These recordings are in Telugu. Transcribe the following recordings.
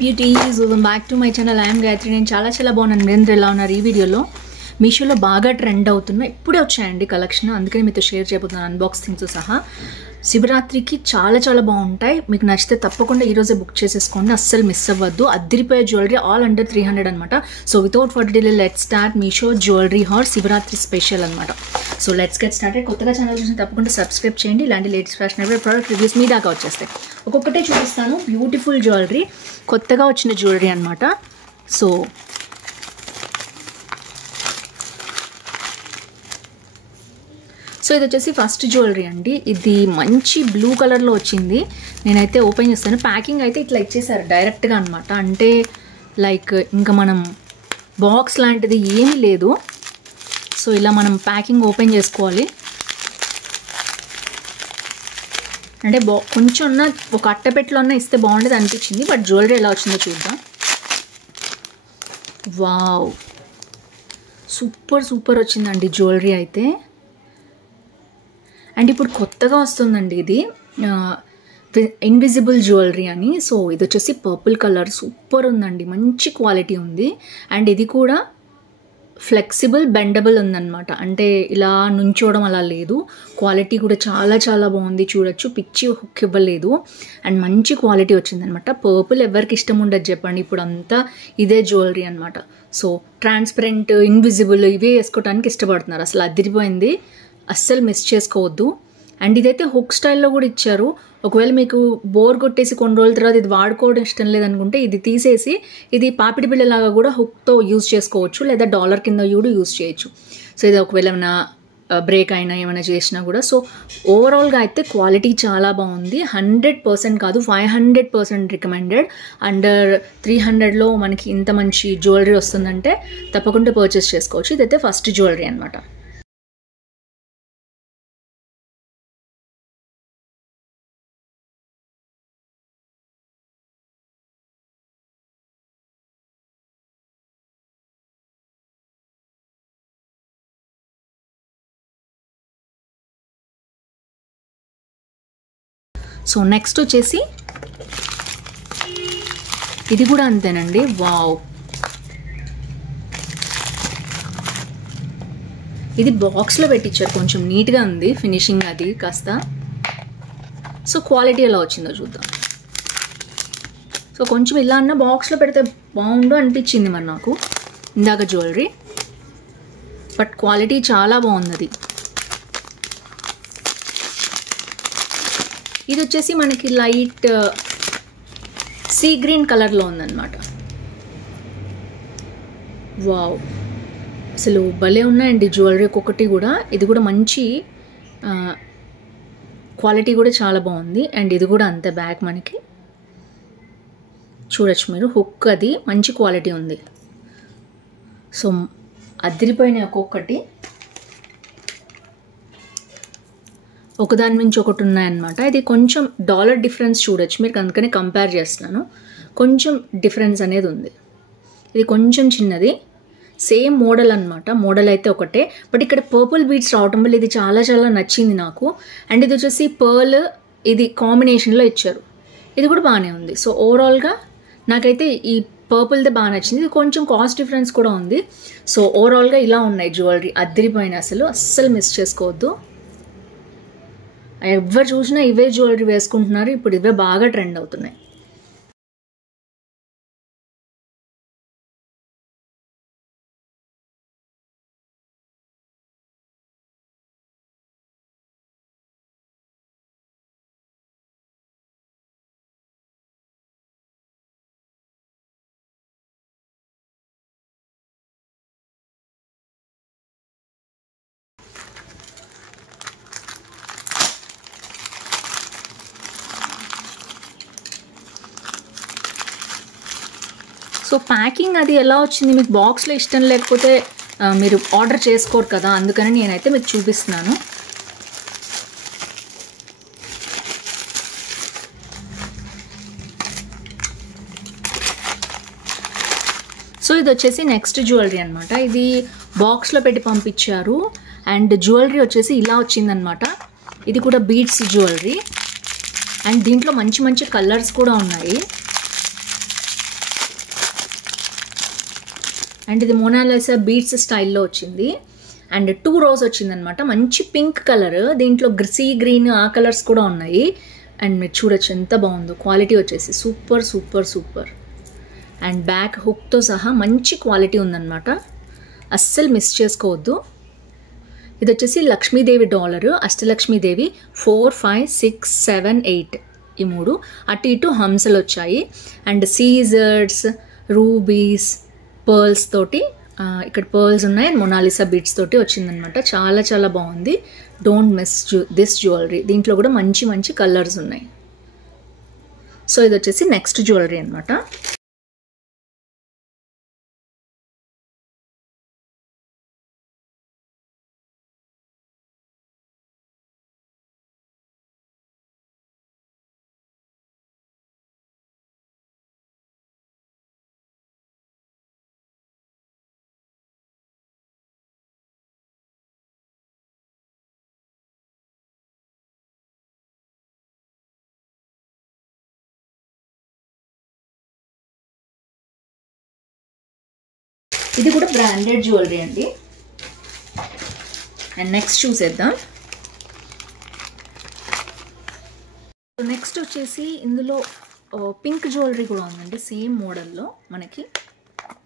Beauties, welcome back to my channel. I am Gayatri. నేను చాలా బాగున్నాను. మీరు ఎలా ఉన్నారు? ఈ వీడియోలో మీషోలో బాగా ట్రెండ్ అవుతున్న ఇప్పుడే వచ్చాయండి కలెక్షన్, అందుకని మీతో షేర్ చేయబోతున్నాను అన్బాక్సింగ్తో సహా. శివరాత్రికి చాలా బాగుంటాయి. మీకు నచ్చితే తప్పకుండా ఈరోజే బుక్ చేసేసుకోండి, అస్సలు మిస్ అవ్వద్దు. అద్దరిపోయే జ్యువెలరీ ఆల్ అండర్ 300 అనమాట. So without for delay let's start Meesho jewellery హార్ శివరాత్రి స్పెషల్ అనమాట. So let's get started. కొత్తగా ఛానల్ చూసి తప్పకుండా సబ్స్క్రైబ్ చేయండి. ఇలాంటి లేటెస్ట్ ఫ్యాషనబుల్ ప్రోడక్ట్ రివ్యూస్ మీ దాకా వచ్చేస్తాయి. ఒక్కొక్కటే చూపిస్తాను. బ్యూటిఫుల్ జ్యువెలరీ, కొత్తగా వచ్చిన జ్యువెలరీ అనమాట. సో ఇది వచ్చేసి ఫస్ట్ జ్యువెలరీ అండి. ఇది మంచి బ్లూ కలర్లో వచ్చింది. నేనైతే ఓపెన్ చేస్తాను. ప్యాకింగ్ అయితే ఇట్లా ఇచ్చేసారు డైరెక్ట్గా అనమాట. అంటే లైక్ ఇంకా మనం బాక్స్ లాంటిది ఏమీ లేదు. సో ఇలా మనం ప్యాకింగ్ ఓపెన్ చేసుకోవాలి. అంటే కొంచెం ఉన్న ఒక అట్టపెట్టలో ఉన్న ఇస్తే బాగుండేది అనిపించింది. బట్ జ్యువెలరీ ఎలా వచ్చిందో చూద్దాం. వావ్, సూపర్ వచ్చిందండి జ్యువెలరీ అయితే. అండ్ ఇప్పుడు కొత్తగా వస్తుందండి ఇది ఇన్విజిబుల్ జ్యువెలరీ అని. సో ఇది వచ్చేసి పర్పుల్ కలర్, సూపర్ ఉందండి, మంచి క్వాలిటీ ఉంది. అండ్ ఇది కూడా ఫ్లెక్సిబుల్ బెండబుల్ ఉందన్నమాట. అంటే ఇలా నుంచోవడం అలా లేదు. క్వాలిటీ కూడా చాలా బాగుంది. చూడొచ్చు, పిచ్చి హుక్ ఇవ్వలేదు. అండ్ మంచి క్వాలిటీ వచ్చిందనమాట. పర్పుల్ ఎవరికి ఇష్టం ఉండదు చెప్పండి, ఇప్పుడు అంతా ఇదే జ్యువెలరీ అనమాట. సో ట్రాన్స్పరెంట్, ఇన్విజిబుల్ ఇవే వేసుకోవడానికి ఇష్టపడుతున్నారు. అసలు అదిరిపోయింది, అస్సలు మిస్ చేసుకోవద్దు. అండ్ ఇదైతే హుక్ స్టైల్లో కూడా ఇచ్చారు. ఒకవేళ మీకు బోర్ కొట్టేసి కొన్ని రోజుల తర్వాత ఇది వాడుకోవడం ఇష్టం లేదనుకుంటే ఇది తీసేసి ఇది పాపిడి బిళ్ళలాగా కూడా హుక్తో యూజ్ చేసుకోవచ్చు, లేదా డాలర్ కింద కూడా యూజ్ చేయొచ్చు. సో ఇది ఒకవేళ ఏమైనా బ్రేక్ అయినా ఏమైనా చేసినా కూడా. సో ఓవరాల్గా అయితే క్వాలిటీ చాలా బాగుంది. 100% కాదు, 500% రికమెండెడ్. అండర్ 300లో మనకి ఇంత మంచి జ్యువెలరీ వస్తుందంటే తప్పకుండా పర్చేస్ చేసుకోవచ్చు. ఇదైతే ఫస్ట్ జ్యువెలరీ అనమాట. సో నెక్స్ట్ వచ్చేసి ఇది కూడా అంతేనండి. వావ్, ఇది బాక్స్లో పెట్టించారు, కొంచెం నీట్గా ఉంది ఫినిషింగ్ అది కాస్త. సో క్వాలిటీ ఎలా వచ్చిందో చూద్దాం. సో కొంచెం ఇలా అన్న బాక్స్లో పెడితే బాగుండు అనిపించింది మరి నాకు ఇందాక జ్యువెలరీ. బట్ క్వాలిటీ చాలా బాగుంది. ఇది వచ్చేసి మనకి లైట్ సీ గ్రీన్ కలర్లో ఉందన్నమాట. వావ్, అసలు భలే ఉన్నాయండి జ్యువెలరీ ఒక్కొక్కటి కూడా. ఇది కూడా మంచి క్వాలిటీ కూడా చాలా బాగుంది. అండ్ ఇది కూడా అంతే, బ్యాక్ మనకి చూడొచ్చు మీరు, హుక్ అది మంచి క్వాలిటీ ఉంది. సో అదిరిపోయినాయి ఒక్కొక్కటి, ఒకదాని నుంచి ఒకటి ఉన్నాయన్నమాట. ఇది కొంచెం డాలర్ డిఫరెన్స్ చూడొచ్చు మీరు, అందుకని కంపేర్ చేస్తున్నాను. కొంచెం డిఫరెన్స్ అనేది ఉంది. ఇది కొంచెం చిన్నది, సేమ్ మోడల్ అనమాట. మోడల్ అయితే ఒకటే, బట్ ఇక్కడ పర్పుల్ బీడ్స్ రావటం వల్ల ఇది చాలా నచ్చింది నాకు. అండ్ ఇది వచ్చేసి పర్ల్ ఇది కాంబినేషన్లో ఇచ్చారు. ఇది కూడా బాగానే ఉంది. సో ఓవరాల్గా నాకైతే ఈ పర్పుల్ది బాగా నచ్చింది. ఇది కొంచెం కాస్ట్ డిఫరెన్స్ కూడా ఉంది. సో ఓవరాల్గా ఇలా ఉన్నాయి జ్యువెలరీ, అద్దరిపోయిన, అస్సలు మిస్ చేసుకోవద్దు. ఎవరు చూసినా ఇవే జ్యువెలరీ వేసుకుంటున్నారు. ఇప్పుడు ఇవే బాగా ట్రెండ్ అవుతున్నాయి. సో ప్యాకింగ్ అది ఎలా వచ్చింది, మీకు బాక్స్లో ఇష్టం లేకపోతే మీరు ఆర్డర్ చేసుకోరు కదా, అందుకని నేనైతే మీకు చూపిస్తున్నాను. సో ఇది వచ్చేసి నెక్స్ట్ జ్యువెలరీ అనమాట. ఇది బాక్స్లో పెట్టి పంపించారు. అండ్ జ్యువెలరీ వచ్చేసి ఇలా వచ్చిందనమాట. ఇది కూడా బీడ్స్ జ్యువెలరీ. అండ్ దీంట్లో మంచి మంచి కలర్స్ కూడా ఉన్నాయి. అండ్ ఇది మోనాలిసా బీడ్స్ స్టైల్లో వచ్చింది. అండ్ 2 rows వచ్చిందనమాట. మంచి పింక్ కలర్, దీంట్లో సీ గ్రీన్ ఆ కలర్స్ కూడా ఉన్నాయి. అండ్ మీరు చూడొచ్చు ఎంత బాగుందో, క్వాలిటీ వచ్చేసి super super super. And back హుక్తో సహా మంచి క్వాలిటీ ఉందన్నమాట, అస్సలు మిస్ చేసుకోవద్దు. ఇది వచ్చేసి లక్ష్మీదేవి డాలర్, అష్టలక్ష్మీదేవి 4, 5, 6, 7, 8 ఈ 3 అటు ఇటు హంసలు వచ్చాయి. అండ్ సీజర్స్, రూబీస్, పర్ల్స్ తోటి ఇక్కడ పర్ల్స్ ఉన్నాయి. అండ్ మొనాలిసా బీడ్స్ తోటి వచ్చిందనమాట. చాలా చాలా బాగుంది. Don't miss this jewellery. దీంట్లో కూడా మంచి మంచి కలర్స్ ఉన్నాయి. సో ఇది వచ్చేసి నెక్స్ట్ జ్యువెలరీ అనమాట. ఇది కూడా బ్రాండెడ్ జ్యువెలరీ అండి. అండ్ నెక్స్ట్ చూసేద్దాం. నెక్స్ట్ వచ్చేసి ఇందులో పింక్ జ్యువెలరీ కూడా ఉందండి, సేమ్ మోడల్లో మనకి.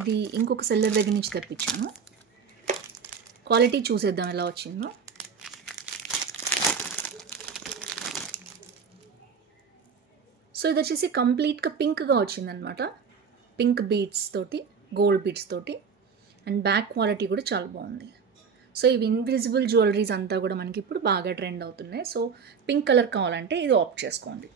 ఇది ఇంకొక సెల్లర్ దగ్గర నుంచి తెప్పించాను. క్వాలిటీ చూసేద్దాం ఎలా వచ్చిందో. సో ఇది వచ్చేసి కంప్లీట్గా పింక్గా వచ్చిందనమాట, పింక్ బీడ్స్ తోటి, గోల్డ్ బీడ్స్ తోటి. అండ్ బ్యాక్ క్వాలిటీ కూడా చాలా బాగుంది. సో ఇవి ఇన్విజిబుల్ జ్యువెలరీస్ అంతా కూడా మనకి ఇప్పుడు బాగా ట్రెండ్ అవుతున్నాయి. సో పింక్ కలర్ కావాలంటే ఇది ఆప్ట్ చేసుకోండి.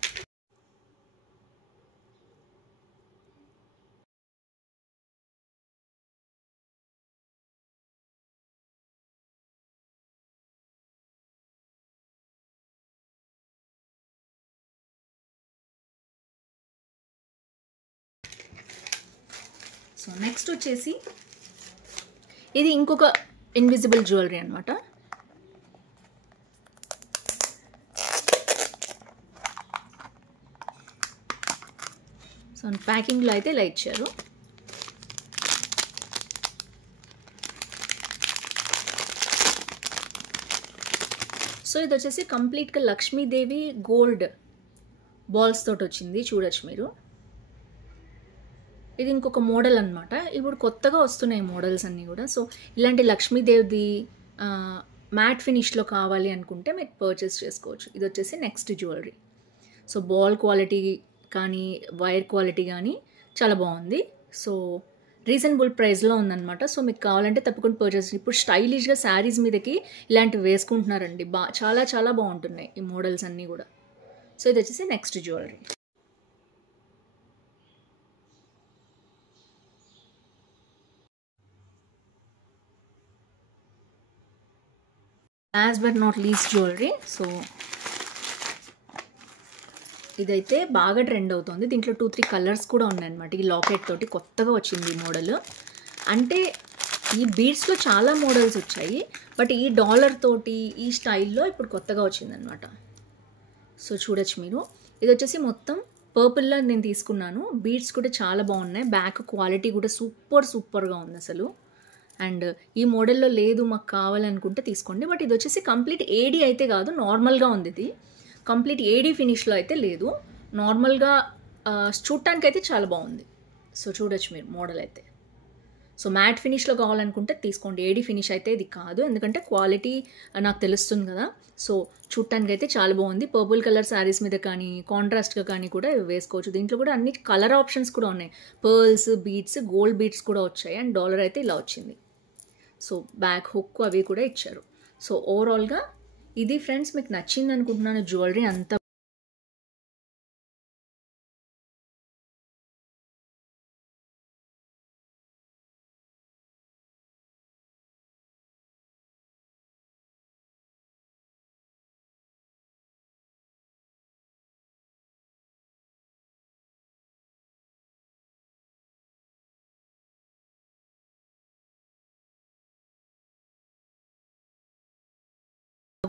సో నెక్స్ట్ వచ్చేసి ఇది ఇంకొక ఇన్విజిబుల్ జ్యువెలరీ అనమాట. సో ప్యాకింగ్లో అయితే ఇలా ఇచ్చారు. సో ఇది వచ్చేసి కంప్లీట్గా లక్ష్మీదేవి గోల్డ్ బాల్స్ తోటి వచ్చింది, చూడొచ్చు మీరు. ఇది ఇంకొక మోడల్ అనమాట. ఇప్పుడు కొత్తగా వస్తున్నాయి మోడల్స్ అన్నీ కూడా. సో ఇలాంటి లక్ష్మీదేవిది మ్యాట్ ఫినిష్లో కావాలి అనుకుంటే మీరు పర్చేస్ చేసుకోవచ్చు. ఇది వచ్చేసి next jewellery. So ball quality కానీ వైర్ క్వాలిటీ కానీ చాలా బాగుంది. సో రీజనబుల్ ప్రైస్లో ఉందన్నమాట. సో మీకు కావాలంటే తప్పకుండా పర్చేస్. ఇప్పుడు స్టైలిష్గా శారీస్ మీదకి ఇలాంటివి వేసుకుంటున్నారండి, చాలా చాలా బాగుంటున్నాయి ఈ మోడల్స్ అన్నీ కూడా. సో ఇది వచ్చేసి next jewellery. Last but not least jewellery. So ఇదైతే బాగా ట్రెండ్ అవుతుంది. దీంట్లో 2-3 కలర్స్ కూడా ఉన్నాయన్నమాట. ఈ లాకెట్ తోటి కొత్తగా వచ్చింది ఈ మోడల్. అంటే ఈ బీడ్స్లో చాలా మోడల్స్ వచ్చాయి, బట్ ఈ డాలర్ తోటి ఈ స్టైల్లో ఇప్పుడు కొత్తగా వచ్చిందనమాట. సో చూడొచ్చు మీరు. ఇది వచ్చేసి మొత్తం పర్పుల్లో నేను తీసుకున్నాను. బీడ్స్ కూడా చాలా బాగున్నాయి, బ్యాక్ క్వాలిటీ కూడా సూపర్గా ఉంది అసలు. అండ్ ఈ మోడల్లో లేదు మాకు కావాలనుకుంటే తీసుకోండి. బట్ ఇది వచ్చేసి కంప్లీట్ ఏడీ అయితే కాదు, నార్మల్గా ఉంది. ఇది కంప్లీట్ ఏడీ ఫినిష్లో అయితే లేదు, నార్మల్గా చూడటానికి అయితే చాలా బాగుంది. సో చూడొచ్చు మీరు మోడల్ అయితే. సో మ్యాట్ ఫినిష్లో కావాలనుకుంటే తీసుకోండి, ఏడీ ఫినిష్ అయితే ఇది కాదు, ఎందుకంటే క్వాలిటీ నాకు తెలుస్తుంది కదా. సో చూడటానికి అయితే చాలా బాగుంది. పర్పుల్ కలర్ శారీస్ మీద కానీ కాంట్రాస్ట్గా కానీ కూడా వేసుకోవచ్చు. దీంట్లో కూడా అన్ని కలర్ ఆప్షన్స్ కూడా ఉన్నాయి. పర్ల్స్, బీడ్స్, గోల్డ్ బీడ్స్ కూడా వచ్చాయి. అండ్ డాలర్ అయితే ఇలా వచ్చింది. సో బ్యాక్ హుక్ అవి కూడా ఇచ్చారు. సో ఓవరాల్గా ఇది ఫ్రెండ్స్ మీకు నచ్చింది అనుకుంటున్నాను జ్యువెలరీ అంతా.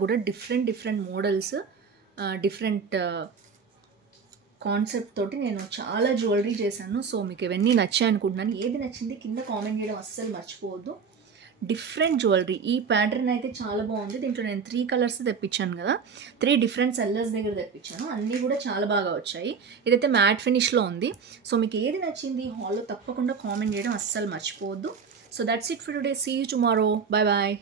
కూడా డిఫరెంట్ మోడల్స్, డిఫరెంట్ కాన్సెప్ట్ తోటి నేను చాలా జ్యువెలరీ చేశాను. సో మీకు ఇవన్నీ నచ్చాయి అనుకుంటున్నాను. ఏది నచ్చింది కింద కామెంట్ చేయడం అస్సలు మర్చిపోవద్దు. డిఫరెంట్ జ్యువెలరీ, ఈ ప్యాటర్న్ అయితే చాలా బాగుంది. దీంట్లో నేను 3 కలర్స్ తెప్పించాను కదా, 3 డిఫరెంట్ సెల్లర్స్ దగ్గర తెప్పించాను. అన్నీ కూడా చాలా బాగా వచ్చాయి. ఇదైతే మ్యాట్ ఫినిష్లో ఉంది. సో మీకు ఏది నచ్చింది హాల్లో తప్పకుండా కామెంట్ చేయడం అస్సలు మర్చిపోవద్దు. So that's it for today. See you tomorrow. Bye bye.